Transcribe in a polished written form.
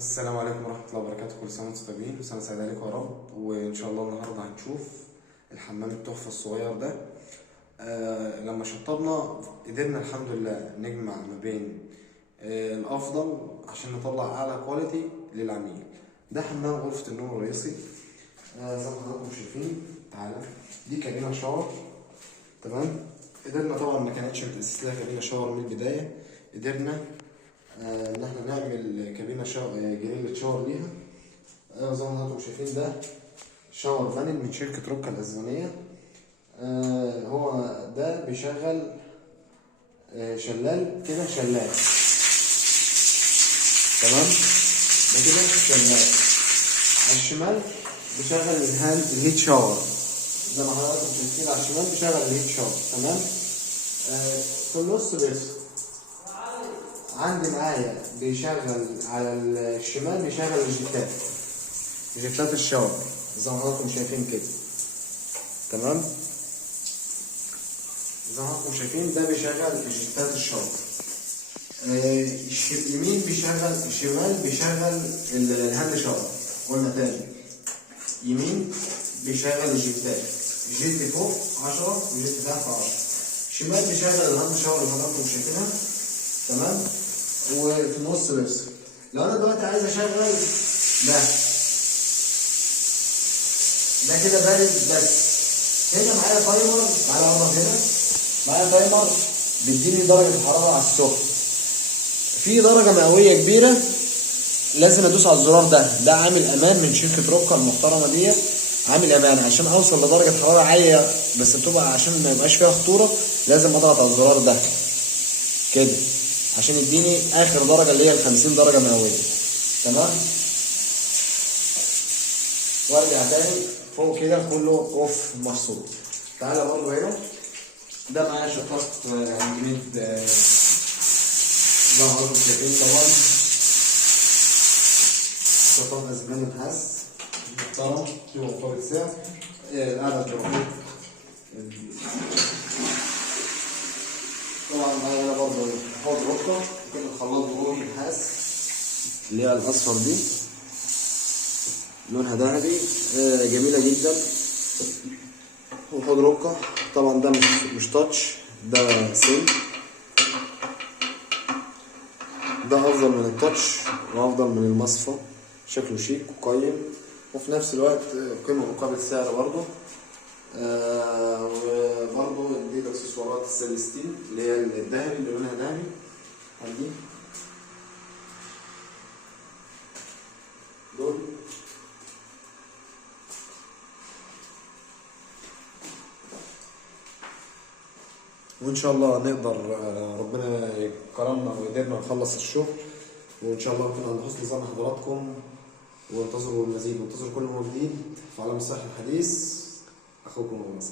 السلام عليكم ورحمة الله وبركاته. كل سنة وانتم طيبين وسنة سعيدة عليكم يا رب. وإن شاء الله النهاردة هنشوف الحمام التحفة الصغير ده. لما شطبنا قدرنا الحمد لله نجمع ما بين الأفضل عشان نطلع أعلى كواليتي للعميل. ده حمام غرفة النوم الرئيسي زي ما حضراتكم شايفين. تعالى دي كابينة شاور، تمام. قدرنا طبعا ما كانتش متأسس لها كابينة شاور من البداية، قدرنا ان احنا نعمل كابينه جريل شاور ليها. زي ما حضراتكم شايفين ده شاور فانل من شركه روكا الاسبانيه. هو ده بيشغل شلال كده، شلال تمام. ده كده شلال. على الشمال بيشغل الهيت شاور زي ما حضراتكم شايفين. على الشمال بيشغل الهيت شاور، تمام. في النص بس عندي معايا بيشغل على الشمال بيشغل جيتات الشاور زي ما حضراتكم شايفين كده، تمام. زي ما حضراتكم شايفين ده بيشغل جيتات الشاور. اليمين بيشغل، الشمال بيشغل الهاند شاور. قلنا تاني، يمين بيشغل الجيتات، جيت فوق 10 وجيت تحت 10. الشمال بيشغل الهاند شاور اللي حضراتكم شايفينها، تمام. وفي النص بس. لو انا دلوقتي عايز اشغل ده كده بارد بس. هنا معايا تايمر، تعالى اقرب هنا. معايا تايمر بيديني درجة الحرارة على السخن. في درجة مئوية كبيرة لازم ادوس على الزرار ده عامل امان من شركة روكا المحترمة ديت. عامل امان عشان اوصل لدرجة حرارة عالية، بس بتبقى عشان ما يبقاش فيها خطورة لازم اضغط على الزرار ده كده عشان يديني اخر درجه اللي هي 50 درجه مئويه، تمام. وارجع تاني فوق كده كله اوف مفصول. تعالى برضه هنا ده معايا شطاف هاند زي ما حضراتكم شايفين طبعا. شطاف اسباني نحاس محترم في مقابل سعر. القعده الجرافيك طبعا. معايا هنا برضه حوض روكا كده، الخلاط بقول نحاس اللي هي الاصفر دي لونها ذهبي، جميله جدا. وحوض روكا طبعا ده مش تاتش، ده سن. ده افضل من التاتش وافضل من المصفى، شكله شيك وقيم وفي نفس الوقت قيمه مقابل سعر برضه. وبرضه دي الاكسسوارات السيلستين اللي هي الذهبي اللي لونها ذهبي عندي دول. وان شاء الله نقدر ربنا يكرمنا وقدرنا نخلص الشغل، وان شاء الله نكون عند حسن ظن حضراتكم. وانتظروا المزيد وانتظروا كل ما جديد في عالم الصحة الحديث. اخوكم ابو نصر.